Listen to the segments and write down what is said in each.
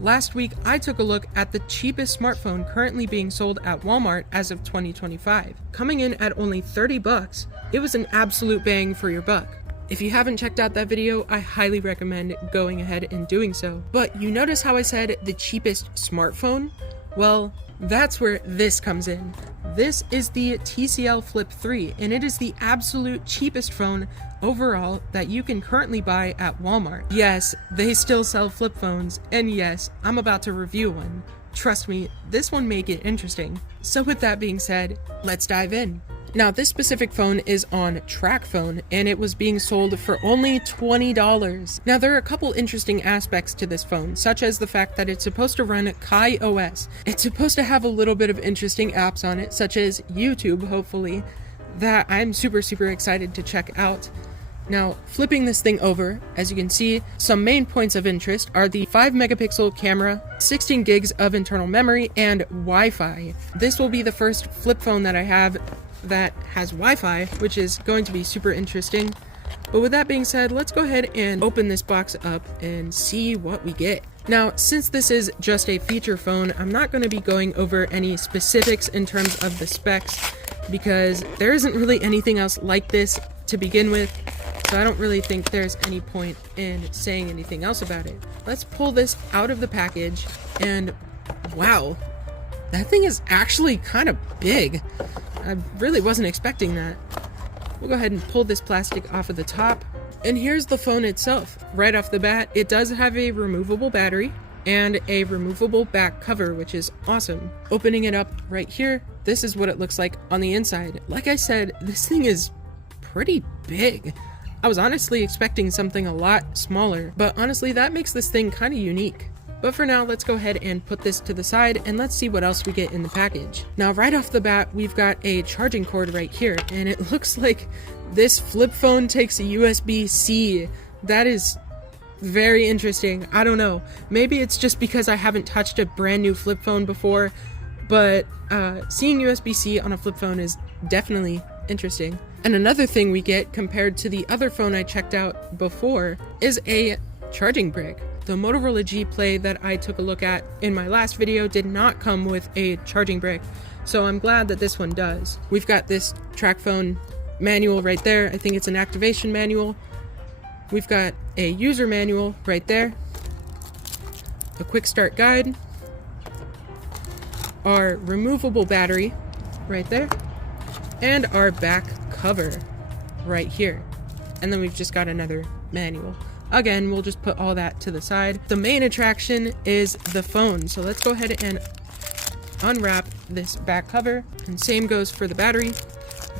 Last week, I took a look at the cheapest smartphone currently being sold at Walmart as of 2025. Coming in at only 30 bucks, it was an absolute bang for your buck. If you haven't checked out that video, I highly recommend going ahead and doing so. But you notice how I said the cheapest smartphone? Well, that's where this comes in. This is the TCL Flip 3, and it is the absolute cheapest phone overall that you can currently buy at Walmart. Yes, they still sell flip phones, and yes, I'm about to review one. Trust me, this one may get interesting. So with that being said, let's dive in. Now, this specific phone is on TracFone, and it was being sold for only $20. Now, there are a couple interesting aspects to this phone, such as the fact that it's supposed to run KaiOS. It's supposed to have a little bit of interesting apps on it, such as YouTube, hopefully, that I'm super excited to check out. Now, flipping this thing over, as you can see, some main points of interest are the 5-megapixel camera, 16 gigs of internal memory, and Wi-Fi. This will be the first flip phone that I have that has Wi-Fi, which is going to be super interesting. But with that being said, let's go ahead and open this box up and see what we get. Now, since this is just a feature phone, I'm not going to be going over any specifics in terms of the specs, because there isn't really anything else like this to begin with, so I don't really think there's any point in saying anything else about it. Let's pull this out of the package, and wow, that thing is actually kind of big. I really wasn't expecting that. We'll go ahead and pull this plastic off of the top. And here's the phone itself. Right off the bat, it does have a removable battery and a removable back cover, which is awesome. Opening it up right here, this is what it looks like on the inside. Like I said, this thing is pretty big. I was honestly expecting something a lot smaller, but honestly, that makes this thing kind of unique. But for now, let's go ahead and put this to the side and let's see what else we get in the package. Now, right off the bat, we've got a charging cord right here, and it looks like this flip phone takes a USB-C. That is very interesting. I don't know. Maybe it's just because I haven't touched a brand new flip phone before, but seeing USB-C on a flip phone is definitely interesting. And another thing we get compared to the other phone I checked out before is a charging brick. The Motorola G Play that I took a look at in my last video did not come with a charging brick, so I'm glad that this one does. We've got this TracFone manual right there. I think it's an activation manual. We've got a user manual right there, a quick start guide, our removable battery right there, and our back cover right here. And then we've just got another manual. Again, we'll just put all that to the side. The main attraction is the phone. So let's go ahead and unwrap this back cover. And same goes for the battery.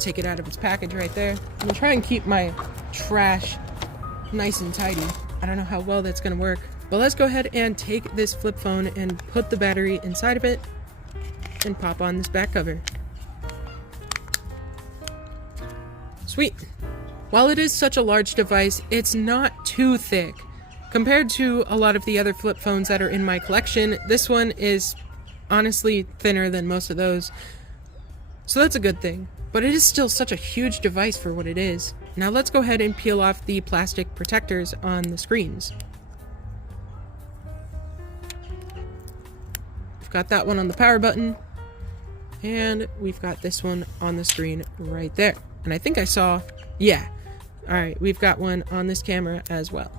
Take it out of its package right there. I'm gonna try and keep my trash nice and tidy. I don't know how well that's gonna work. But let's go ahead and take this flip phone and put the battery inside of it and pop on this back cover. Sweet. While it is such a large device, it's not too thick. Compared to a lot of the other flip phones that are in my collection, this one is honestly thinner than most of those. So that's a good thing. But it is still such a huge device for what it is. Now let's go ahead and peel off the plastic protectors on the screens. We've got that one on the power button. And we've got this one on the screen right there. And I think I saw, yeah. Alright, we've got one on this camera as well.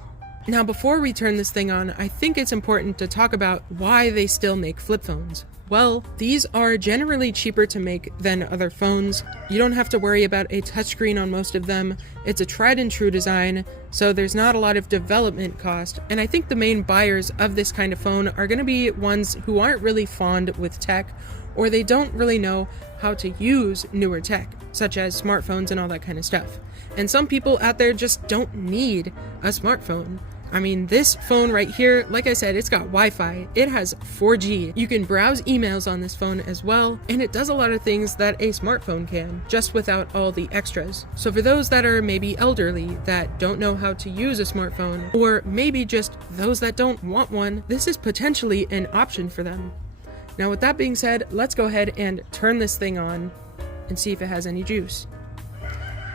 Now, before we turn this thing on, I think it's important to talk about why they still make flip phones. Well, these are generally cheaper to make than other phones. You don't have to worry about a touchscreen on most of them. It's a tried and true design, so there's not a lot of development cost. And I think the main buyers of this kind of phone are going to be ones who aren't really fond with tech, or they don't really know how to use newer tech, such as smartphones and all that kind of stuff. And some people out there just don't need a smartphone. I mean, this phone right here, like I said, it's got Wi-Fi. It has 4G. You can browse emails on this phone as well, and it does a lot of things that a smartphone can, just without all the extras. So for those that are maybe elderly, that don't know how to use a smartphone, or maybe just those that don't want one, this is potentially an option for them. Now, with that being said, let's go ahead and turn this thing on and see if it has any juice.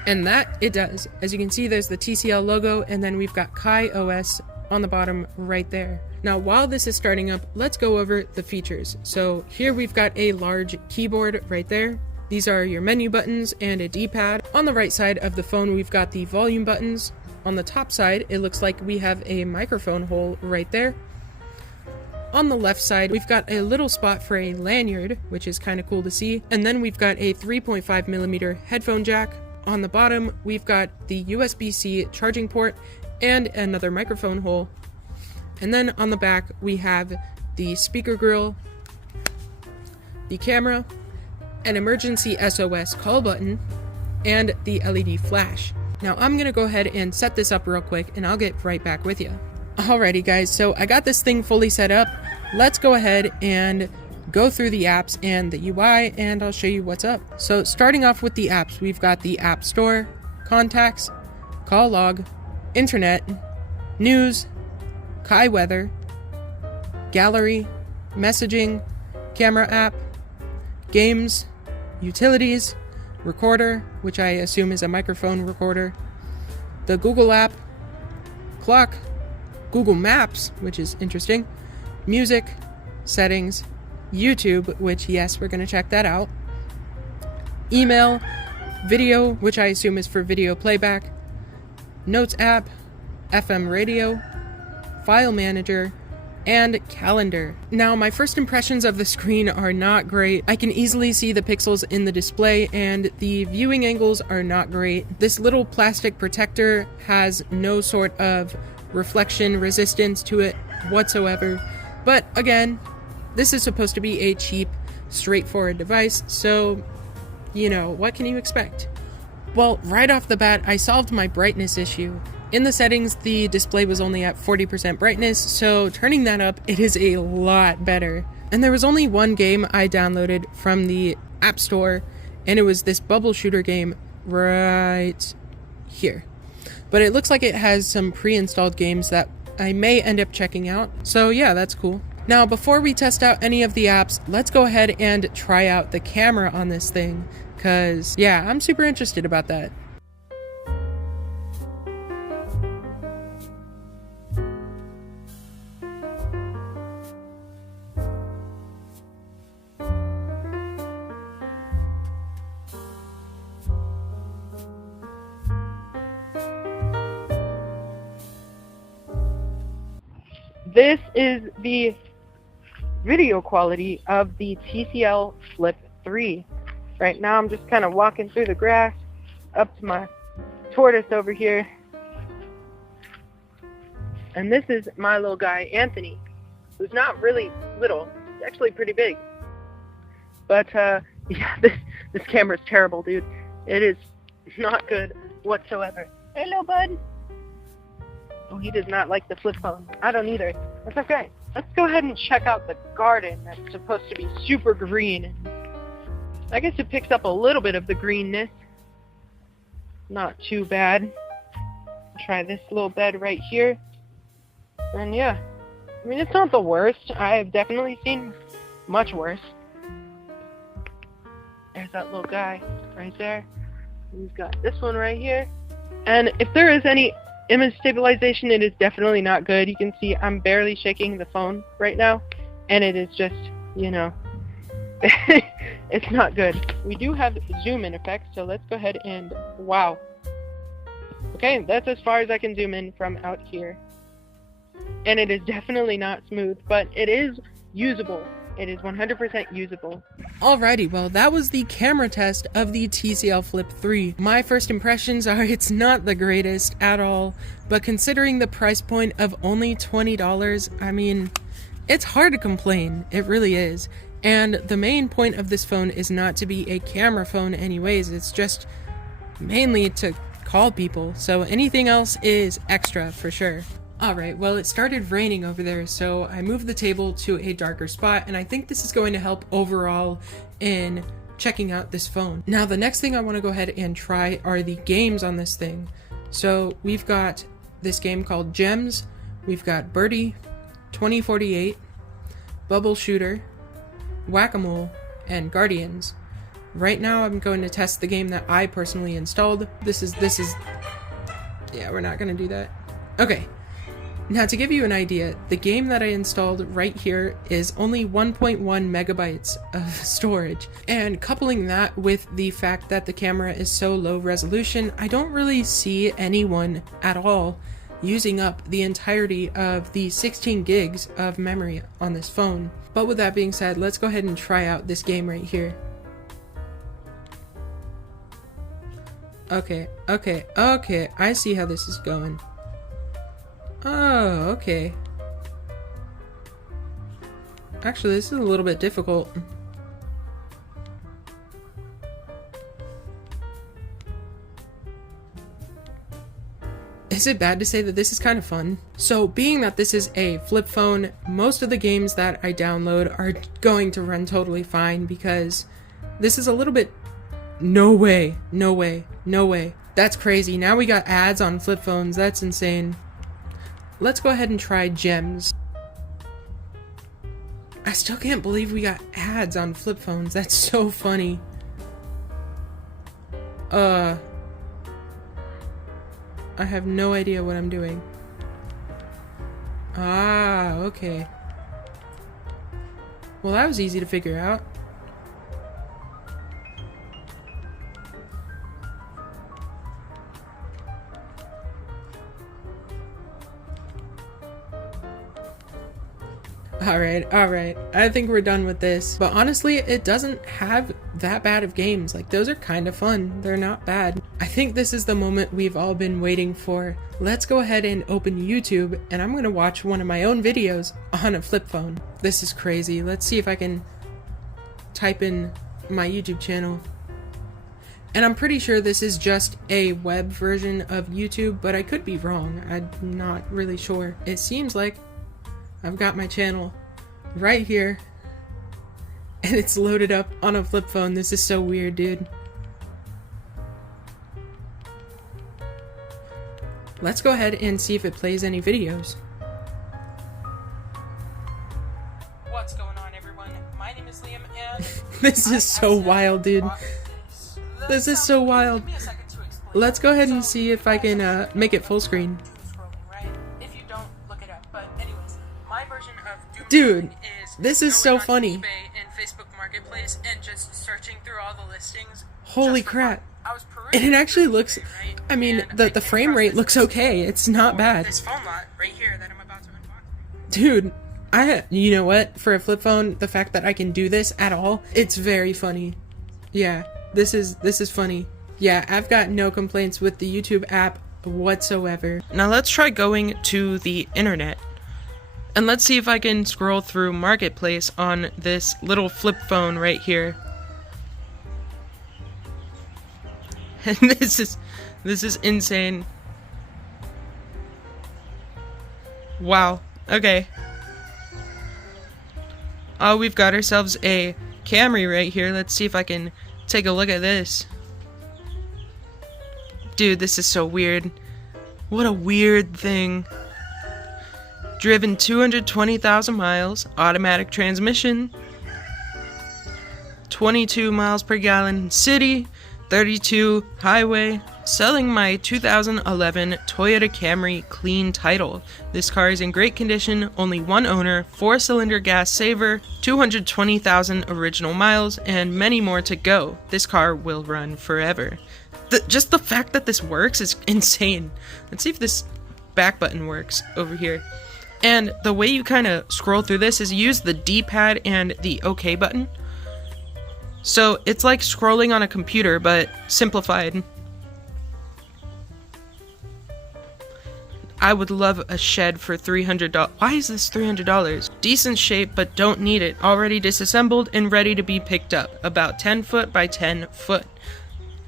And that it does. As you can see, there's the TCL logo, and then we've got KaiOS on the bottom right there. Now while this is starting up, let's go over the features. So here we've got a large keyboard right there. These are your menu buttons and a D-pad. On the right side of the phone, we've got the volume buttons. On the top side, it looks like we have a microphone hole right there. On the left side, we've got a little spot for a lanyard, which is kind of cool to see. And then we've got a 3.5mm headphone jack. On the bottom, we've got the USB-C charging port and another microphone hole. And then on the back, we have the speaker grill, the camera, an emergency SOS call button, and the LED flash. Now I'm gonna go ahead and set this up real quick and I'll get right back with you. Alrighty guys, so I got this thing fully set up. Let's go ahead and go through the apps and the UI and I'll show you what's up. So starting off with the apps, we've got the App Store, Contacts, Call Log, Internet, News, Kai Weather, Gallery, Messaging, Camera App, Games, Utilities, Recorder, which I assume is a microphone recorder, the Google app, Clock, Google Maps, which is interesting, Music, Settings, YouTube, which yes, we're going to check that out, Email, Video, which I assume is for video playback, Notes app, FM radio, File Manager, and Calendar. Now, my first impressions of the screen are not great. I can easily see the pixels in the display and the viewing angles are not great. This little plastic protector has no sort of reflection resistance to it whatsoever. But again, this is supposed to be a cheap, straightforward device, so, you know, what can you expect? Well, right off the bat, I solved my brightness issue. In the settings, the display was only at 40% brightness, so turning that up, it is a lot better. And there was only one game I downloaded from the App Store, and it was this bubble shooter game right here. But it looks like it has some pre-installed games that I may end up checking out, so yeah, that's cool. Now, before we test out any of the apps, let's go ahead and try out the camera on this thing, because yeah, I'm super interested about that. This is the video quality of the TCL Flip 3. Right now I'm just kind of walking through the grass up to my tortoise over here. And this is my little guy, Anthony, who's not really little. He's actually pretty big. But yeah, this camera's terrible, dude. It is not good whatsoever. Hello, bud. Oh, he does not like the flip phone. I don't either. That's okay. Let's go ahead and check out the garden that's supposed to be super green. I guess it picks up a little bit of the greenness. Not too bad. Try this little bed right here. And yeah, I mean, it's not the worst. I've definitely seen much worse. There's that little guy right there. We've got this one right here. And if there is any image stabilization, it is definitely not good. You can see I'm barely shaking the phone right now, and it is just, you know, it's not good. We do have zoom in effect, so let's go ahead and, wow. Okay, that's as far as I can zoom in from out here. And it is definitely not smooth, but it is usable. It is 100% usable. Alrighty, well, that was the camera test of the TCL Flip 3. My first impressions are it's not the greatest at all, but considering the price point of only $20, I mean, it's hard to complain. It really is. And the main point of this phone is not to be a camera phone anyways, it's just mainly to call people, so anything else is extra for sure. Alright, well, it started raining over there, so I moved the table to a darker spot, and I think this is going to help overall in checking out this phone. Now, the next thing I want to go ahead and try are the games on this thing. So, we've got this game called Gems, we've got Birdie, 2048, Bubble Shooter, Whack-A-Mole, and Guardians. Right now, I'm going to test the game that I personally installed. This is, yeah, we're not going to do that. Okay. Now, to give you an idea, the game that I installed right here is only 1.1 megabytes of storage. And coupling that with the fact that the camera is so low resolution, I don't really see anyone at all using up the entirety of the 16 gigs of memory on this phone. But with that being said, let's go ahead and try out this game right here. Okay, I see how this is going. Oh, okay. Actually, this is a little bit difficult. Is it bad to say that this is kind of fun? So, being that this is a flip phone, most of the games that I download are going to run totally fine because this is a little bit... No way. That's crazy. Now we got ads on flip phones. That's insane. Let's go ahead and try Gems. I still can't believe we got ads on flip phones. That's so funny. I have no idea what I'm doing. Ah, okay. Well, that was easy to figure out. Alright, I think we're done with this. But honestly, it doesn't have that bad of games. Like, those are kind of fun. They're not bad. I think this is the moment we've all been waiting for. Let's go ahead and open YouTube, and I'm gonna watch one of my own videos on a flip phone. This is crazy. Let's see if I can type in my YouTube channel. And I'm pretty sure this is just a web version of YouTube, but I could be wrong. I'm not really sure. It seems like I've got my channel right here, and it's loaded up on a flip phone. This is so weird, dude. Let's go ahead and see if it plays any videos. What's going on, everyone? My name is Liam, and this is so wild, dude. This is so wild. Let's go ahead and see if I can make it full screen. Dude, this is so funny. eBay and Facebook Marketplace and just searching through all the listings. Holy crap. And it actually looks, I mean, the frame rate looks okay. It's not bad. This phone lot right here that I'm about to unbox. Dude, you know what? For a flip phone, the fact that I can do this at all, it's very funny. Yeah, this is funny. Yeah, I've got no complaints with the YouTube app whatsoever. Now let's try going to the internet. And let's see if I can scroll through Marketplace on this little flip phone right here. And this is insane. Wow. Okay. Oh, we've got ourselves a Camry right here. Let's see if I can take a look at this. Dude, this is so weird. What a weird thing. Driven 220,000 miles, automatic transmission, 22 miles per gallon city, 32 highway, selling my 2011 Toyota Camry clean title. This car is in great condition, only one owner, 4-cylinder gas saver, 220,000 original miles, and many more to go. This car will run forever. Just the fact that this works is insane. Let's see if this back button works over here. And the way you kind of scroll through this is use the D-pad and the OK button. So it's like scrolling on a computer, but simplified. I would love a shed for $300. Why is this $300? Decent shape, but don't need it. Already disassembled and ready to be picked up. About 10 foot by 10 foot.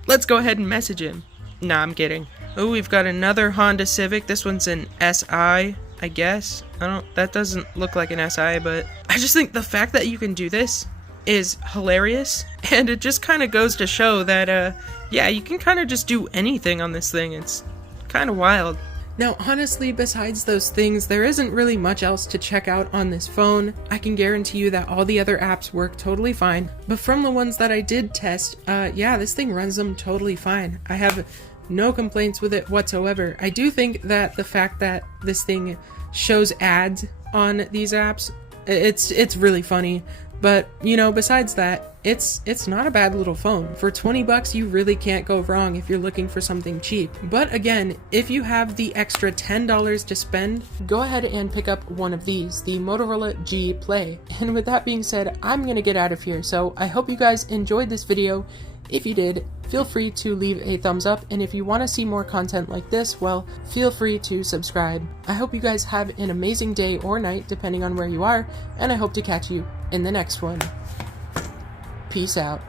Let's go ahead and message him. Nah, I'm kidding. Oh, we've got another Honda Civic. This one's an SI, I guess. That doesn't look like an SI, but I just think the fact that you can do this is hilarious. And it just kind of goes to show that, yeah, you can kind of just do anything on this thing. It's kind of wild. Now, honestly, besides those things, there isn't really much else to check out on this phone. I can guarantee you that all the other apps work totally fine. But from the ones that I did test, yeah, this thing runs them totally fine. I have no complaints with it whatsoever. I do think that the fact that this thing shows ads on these apps. It's really funny. But, you know, besides that, it's not a bad little phone. For 20 bucks, you really can't go wrong if you're looking for something cheap. But again, if you have the extra $10 to spend, go ahead and pick up one of these, the Motorola G Play. And with that being said, I'm gonna get out of here. So I hope you guys enjoyed this video. If you did, feel free to leave a thumbs up, and if you want to see more content like this, well, feel free to subscribe. I hope you guys have an amazing day or night, depending on where you are, and I hope to catch you in the next one. Peace out.